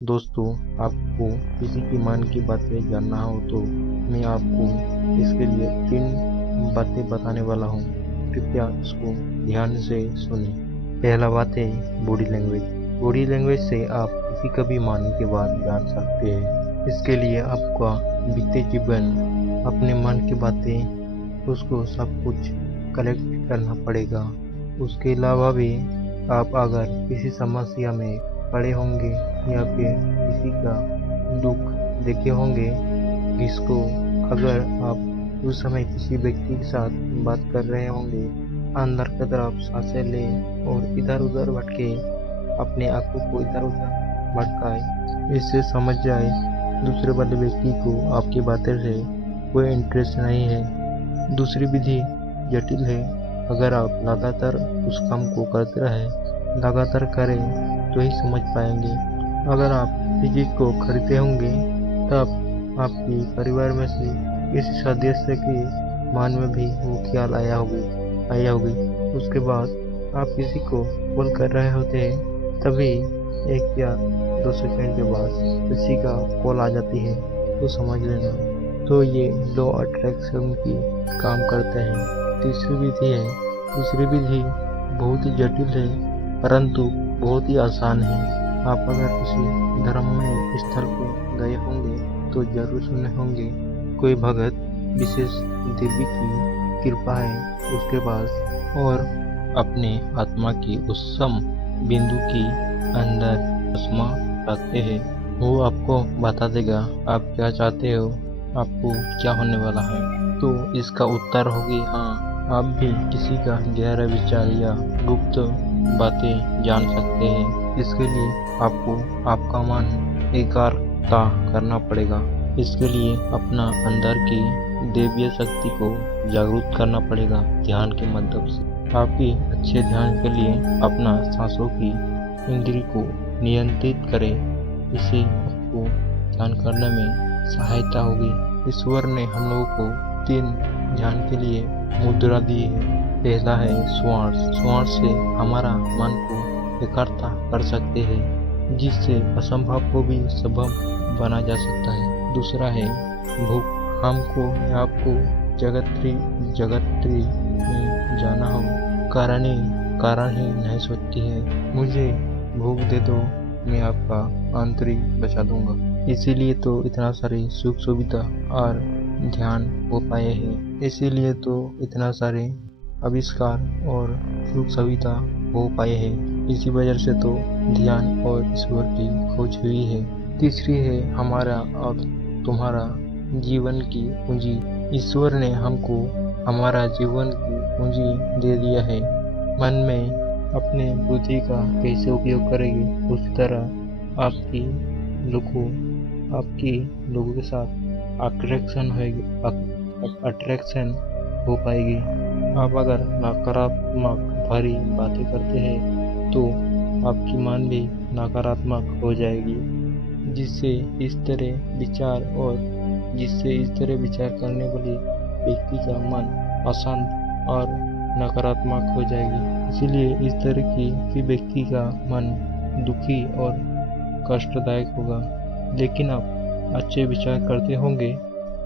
दोस्तों, आपको किसी की मन की बातें जानना हो तो मैं आपको इसके लिए 3 बातें बताने वाला हूँ। कृपया इसको ध्यान से सुनें। पहला बात है बॉडी लैंग्वेज। बॉडी लैंग्वेज से आप किसी का भी मन की बात जान सकते हैं। इसके लिए आपका बीते जीवन, अपने मन की बातें, उसको सब कुछ कलेक्ट करना पड़ेगा। उसके अलावा भी आप अगर किसी समस्या में पड़े होंगे या फिर किसी का दुख देखे होंगे, जिसको अगर आप उस समय किसी व्यक्ति के साथ बात कर रहे होंगे, अंदर की तरफ सांसें लें और इधर उधर भटके, अपने आंखों को इधर उधर भटकाए, इससे समझ जाए दूसरे वाले व्यक्ति को आपकी बातें से कोई इंटरेस्ट नहीं है। दूसरी विधि जटिल है। अगर आप लगातार उस काम को करते रहे, लगातार करें तो ही समझ पाएंगे। अगर आप किसी चीज को खरीदते होंगे, तब आपके परिवार में से किसी सदस्य के मन में भी वो ख्याल आया होगी। उसके बाद आप किसी को कॉल कर रहे होते हैं, तभी 1 या 2 सेकंड के बाद किसी का कॉल आ जाती है, तो समझ लेना। तो ये लॉ अट्रैक्शन की काम करते हैं। तीसरी विधि बहुत ही जटिल है, परंतु बहुत ही आसान है। आप अगर किसी धर्ममय स्थल पे गए होंगे तो जरूर सुने होंगे, कोई भगत विशेष देवी की कृपा है उसके पास, और अपने आत्मा की उच्चतम बिंदु की अंदर चश्मा रखते हैं। वो आपको बता देगा आप क्या चाहते हो, आपको क्या होने वाला है। तो इसका उत्तर होगी हाँ। आप भी किसी का गहरा विचार या गुप्त बातें जान सकते हैं। इसके लिए आपको आपका मन एकाग्रता करना पड़ेगा। इसके लिए अपना अंदर की दैवीय शक्ति को जागरूक करना पड़ेगा ध्यान के माध्यम से। आपकी अच्छे ध्यान के लिए अपना सांसों की इंद्री को नियंत्रित करें। इससे आपको ध्यान करने में सहायता होगी। ईश्वर ने हम लोगों को 3 ध्यान के लिए मुद्रा दी है। पहला है श्वास। श्वास से हमारा मन को एकाग्रता कर सकते हैं, जिससे असंभव को भी संभव बना जा सकता है। दूसरा है भूख। हमको आपको जगत्री में जाना हो, कारण ही नहीं सोचती है। मुझे भूख दे दो, मैं आपका आंतरिक बचा दूंगा। इसीलिए तो इतना सारी सुख सुविधा और ध्यान हो पाए हैं। इसीलिए तो इतना सारे आविष्कार और सुख सुविधा हो पाए हैं। इसी वजह से तो ध्यान और ईश्वर की खोज हुई है। तीसरी है हमारा और तुम्हारा जीवन की पूंजी। ईश्वर ने हमको हमारा जीवन की पूंजी दे दिया है। मन में अपने बुद्धि का कैसे उपयोग करेंगे, उस तरह आपकी लोगों के साथ अट्रैक्शन हो पाएगी। आप अगर नकारात्मक भरी बातें करते हैं तो आपकी मन भी नकारात्मक हो जाएगी, जिससे इस तरह विचार करने वाले व्यक्ति का मन अशांत और नकारात्मक हो जाएगी। इसीलिए इस तरह की व्यक्ति का मन दुखी और कष्टदायक होगा। लेकिन आप अच्छे विचार करते होंगे,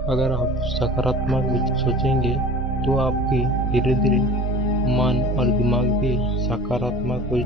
अगर आप सकारात्मक सोचेंगे तो आपके धीरे धीरे मन और दिमाग भी सकारात्मक हो